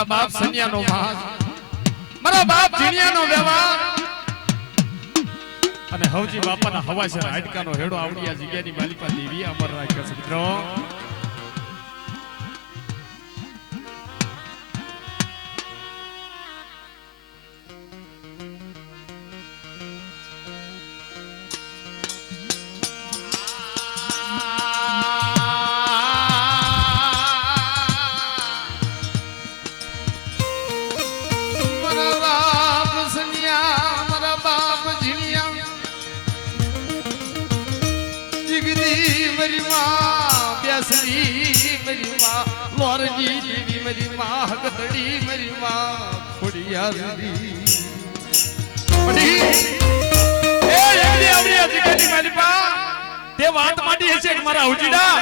મારા બાપ સન્યાનો ભાગ. મારા બાપ જીણિયાનો વ્યવહાર. અને હવજી બાપાના હવાસર હાડકાનો હેડો આવડી આ જગ્યાની માલિકા દેવી અમર રાખ્યો મિત્રો મરી માં બેસડી મરી માં લોરજી દેવી મરી માં હગદડી મરી માં ખોડિયારી પડી એ એવડી આવડી અધિકારી મારી પા તે વાત માટી હશે મારા ઉજીડા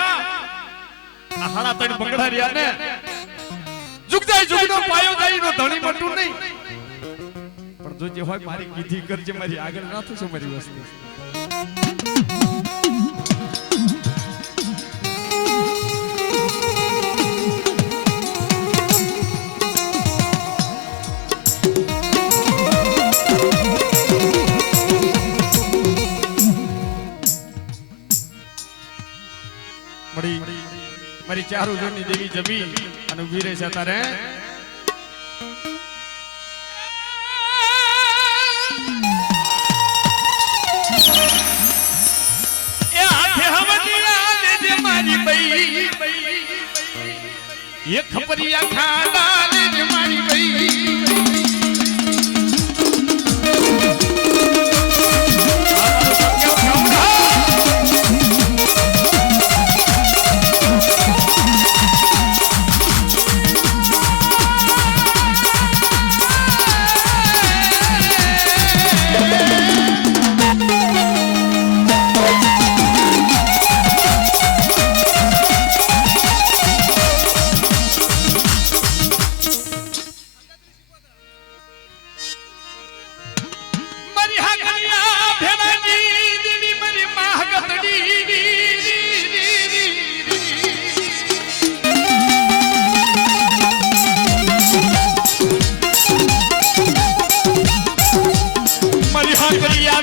આહાડા હાડા તણ બગડા રહ્યા ને? જુગજાય જુગનો પાયો જાય નો ધણી મટું નહીં. પણ જો જે હોય મારી કીધી કરજે, મારી આગળ ના થશે મારી વસ્તુ. ચાર જોની દેવી જમી અને ઊભી રહેશે છે બઈ એ ખપરિયા ખાડા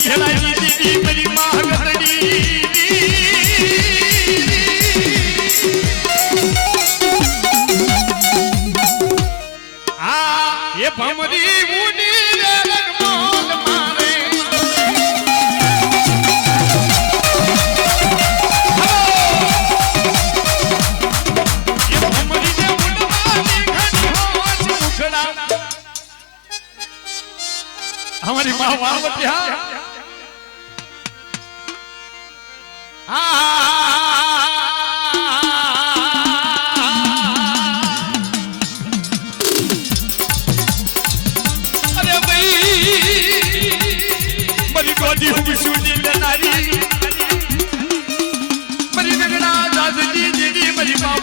હાકલિયા ભેણાજી દીદી મારી માહગતડી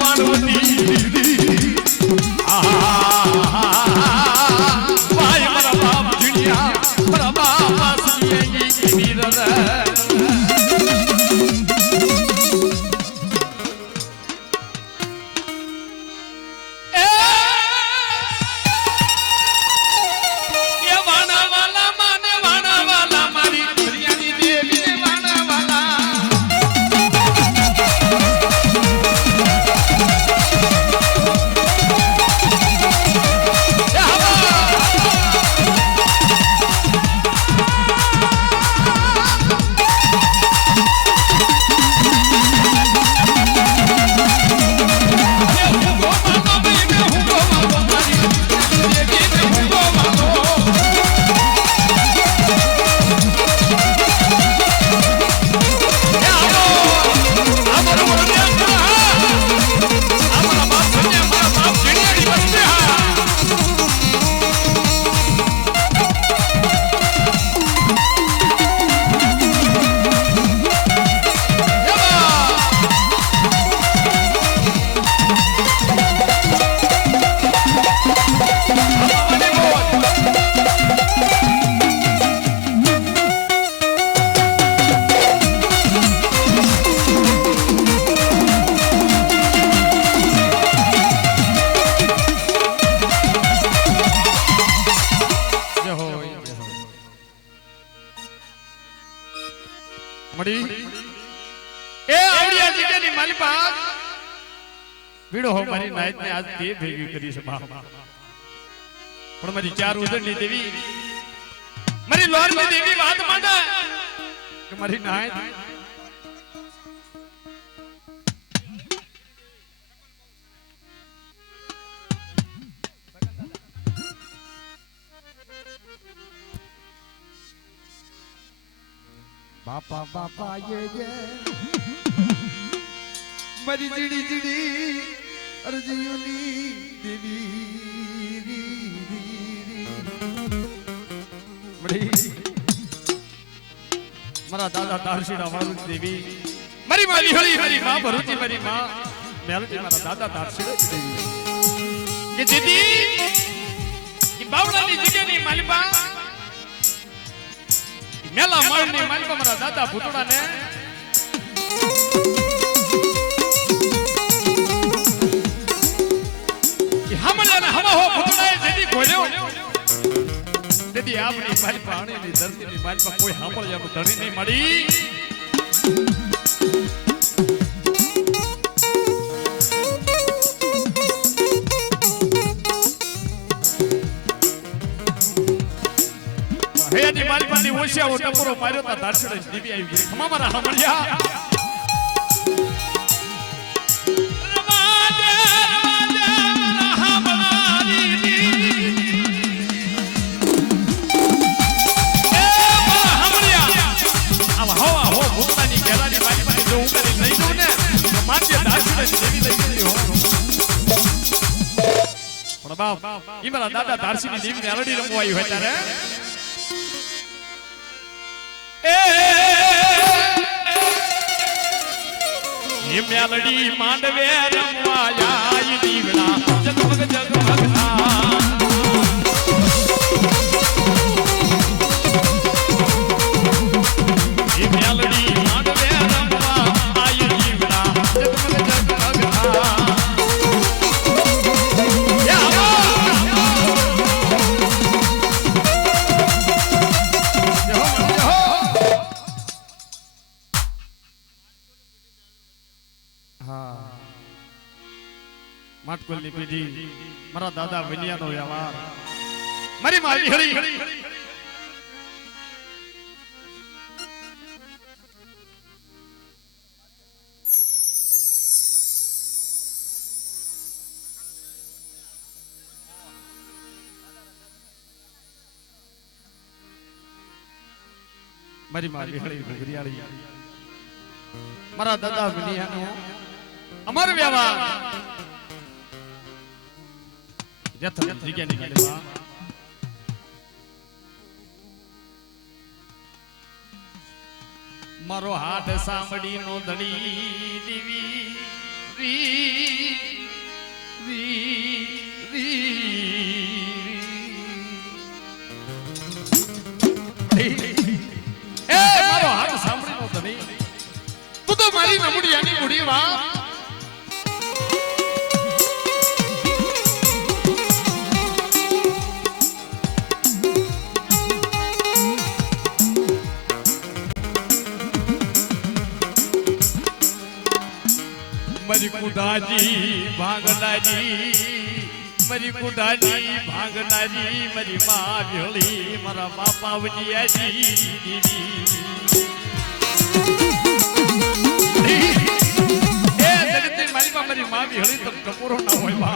મારી ગોદી પીડો હો મારી નાયત ને આજ તે ભેગી કરી છે બાપ પણ મારી ચાર ઉદળની દેવી, મારી લોરની દેવી વાત માંડે કે મારી નાયત બાપા બાપા યે યે મારી જીડી જીડી અરજીઓની દેવી મારા દાદા દારશીડા વાળું દેવી. મારી મારી હરી હરી માં ભરૂચી મારી માં. મેલડી મારા દાદા દારશીડા દેવી. કે દીદી કે બાવડાની જગ્યાની માલિપા? ઈ મેલા માળની માલિપા મારા દાદા ભૂતડાને? હો મારી પાસે કોઈ સાંભળ્યાનું ધણી નહીં મળી. હેની મારી પાસે ઓછિયાઓ ટપરો માર્યો તા ધારસડે દીવી આવી ગઈ. ખમા મારા સાંભળ્યા. પણ બાપ ઈ મારા દાદા ધારસીની દેવીને આલડી રમવા આવી હોય ત્યારે એ મેલડી માંડવે રમવા આઈ દીવડા જગમગ જગમગ મારી મારી હળી મારી મારી હળી. ઘુઘરિયાળી મારા દાદા વનિયાનો અમર વ્યવહાર. જથ જગ્યાની ગાડીમાં મારો હાથ સાંભળી નો ધણી દીવી. ભાંગલાજી મરી કુડાજી ભાંગલાજી મરી માં ભેળી મારા બાપા વડિયાજી જગતની મારી મા ભેળી તો ટપોરો ના હોય બાપા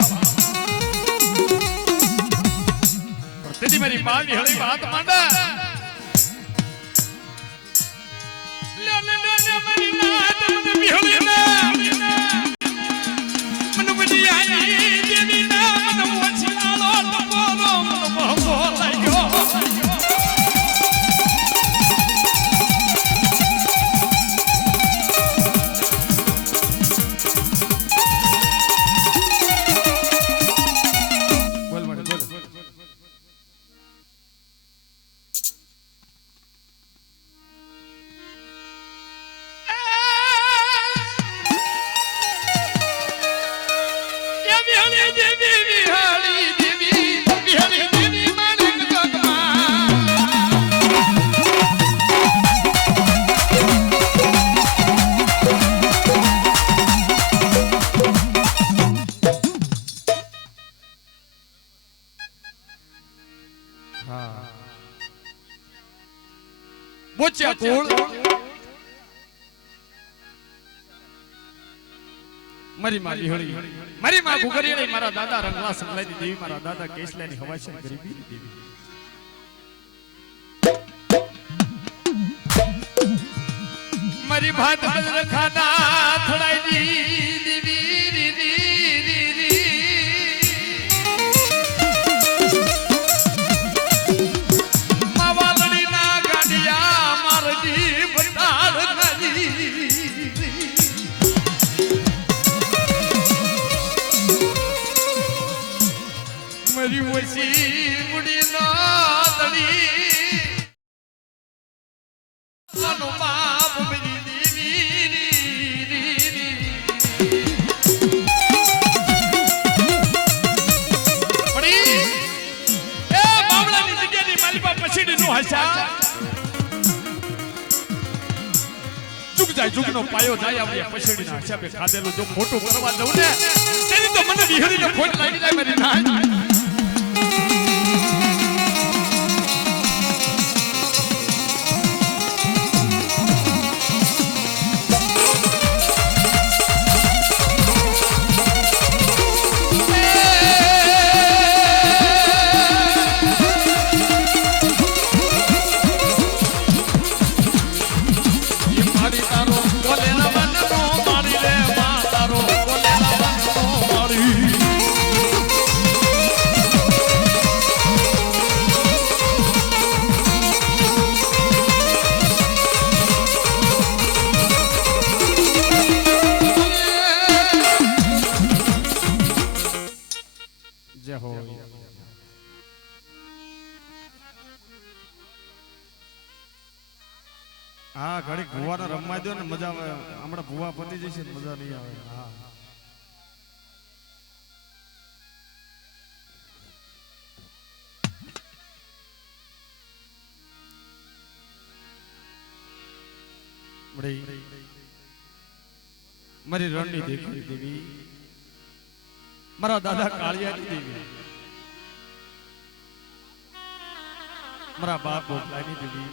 તેથી મારી મા ભેળી વાત માંડા મારી માં વિહળી. મારી માં ગુગરિયાળી મારા દાદા રંગલા સંગલાની દેવી મારા દાદા કેસલાની હવાશન ગરીબી દેવી મારી ભાત બદર ખાના થડાઈ દી પાયો જાય આપણે પછીડીના હિસાબે ખાધેલું જો ખોટું કરવા દઉં ને, તેની તો મને વિહળીને ખોટ લાગી જાય મારી ના ઘડી રમવા દો ને મજા આવે. હમણાં ભુવા પતી જશે મજા નહીં આવે. મારી રણની દેખી દેવી. મારા દાદા કાળિયાની દેવી. મારા બાપ ભોગલાની દેવી.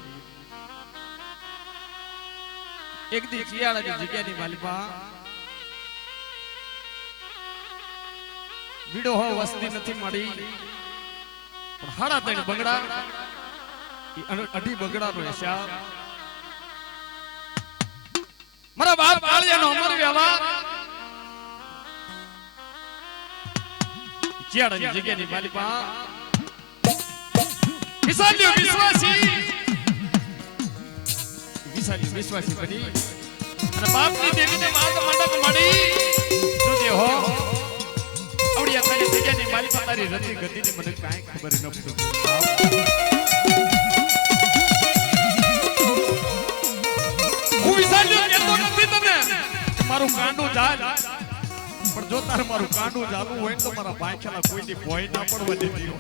એક દી શિયાળાની જગ્યાની માલિકા વિડો હો વસ્તી નથી મળી. પણ હાડા ત્રણ બગડા અઢી બગડા નો હિસાબ. મારા બાપ કાળિયાનો અમર વ્યવહાર. શિયાળાની જગ્યાની માલિકા વિશ્વાસી. વિસારી વિશ્વાસી બની. અને બાપની દેવીને માર્ગ મંડપ મળી. જો તે હો આવડિયા તારી જગ્યાની માલિક તારી રતિ ગતિની મને કાંઈ ખબર ન પડી. મારું કાંડું જાય પણ જો તારે મારું કાંડું ચાલુ હોય તો મારા ભાઈખેલા કોઈની ભોય ના પડવા દેતી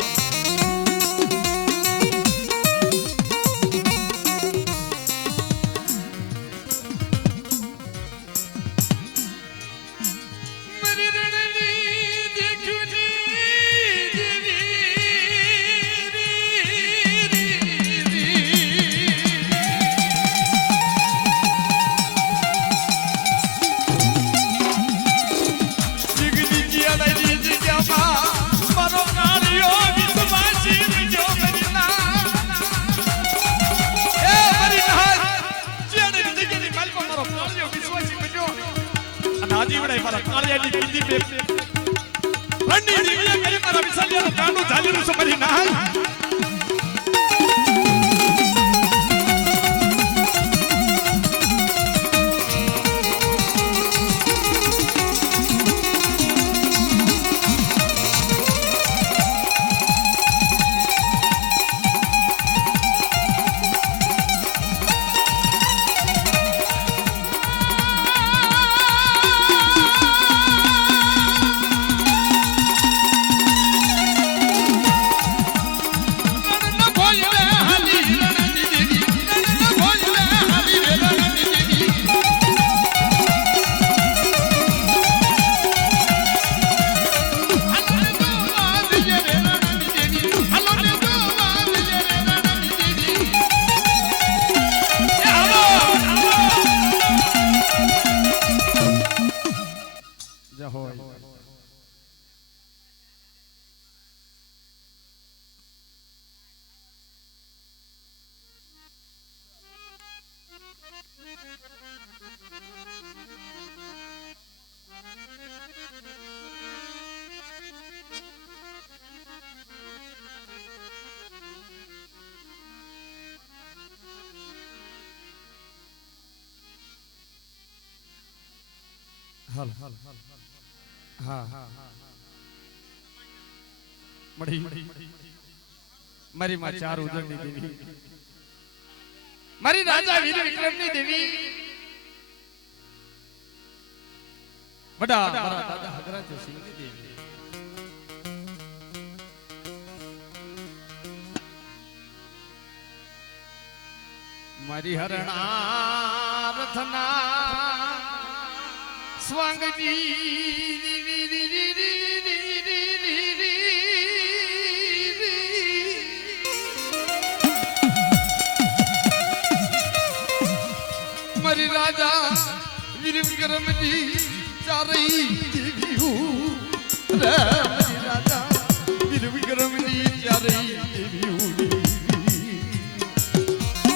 મારા કાળિયાની કીધી બે રણની દેવીએ કરી મારા વિશાલિયાનું કાંડું ઝાલેલું છે મારી હા મળી મારી માં ચાર ઉજળની દેવી. મારી રાજા વીર વિક્રમની દેવી. વડા મારા દાદા હગરાજ સિંહની દેવી. મારી હરણા મરી રાજા વિરમ ગરમજી ચારઈ દેવી હું રાજા વિરમ ગરમજી ચારઈ દેવી હું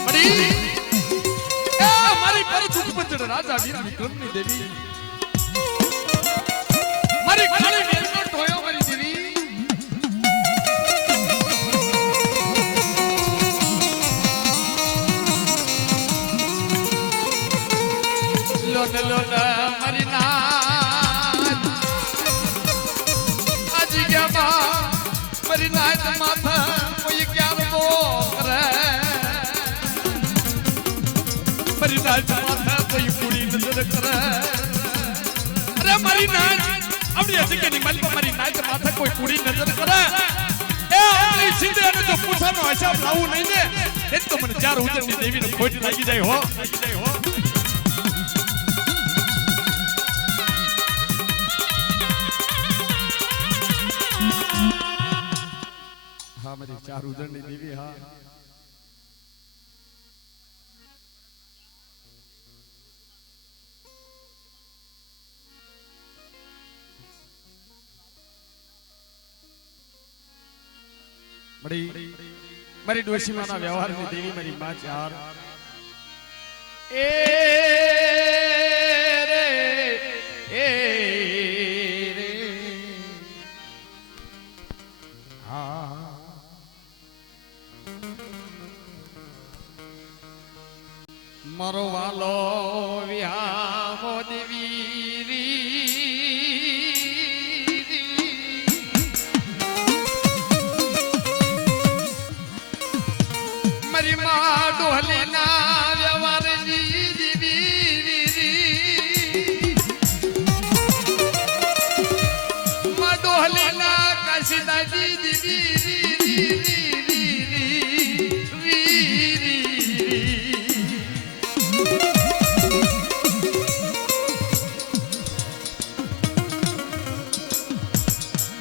મરી એ મારી પર દુખ રાજા વિરમ દેવી. પૂછાનો હિસાબ લાવવું નહીં ને એ તો મને ચાર ઉજળની દેવીને ખોટ લાગી જાય હો લાગી જાય હો હા મારી ચાર ઉદરની દેવી હા મળી મારી ડોશીમાના વ્યવહારની દેવી મારી મા ચાર. એ રે એ રે. હા. મારો વાલો વિહામો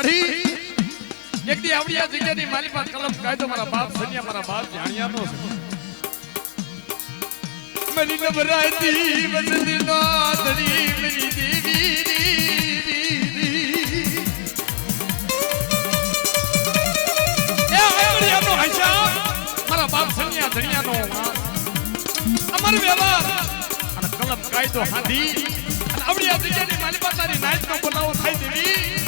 અઢી એક દી આવડી આ જગ્યાની મારી પાસે કલમ કાયદો, મારા બાપ સનિયા, મારા બાપ જાણ્યા નો મેરી નબરાતી વસતી નાદરી મેરી દેવી મારા બાપ સનિયા ધણિયા નો અમર વ્યવહાર. અને કલમ કાયદો હાથી આવડી આ જગ્યાની માલિકા તારી નાયક નો બનાવો થાય દેવી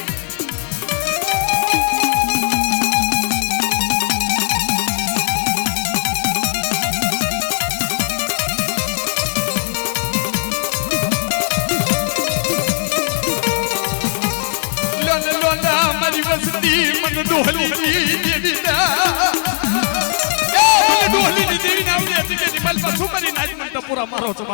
પૂરા મારો છો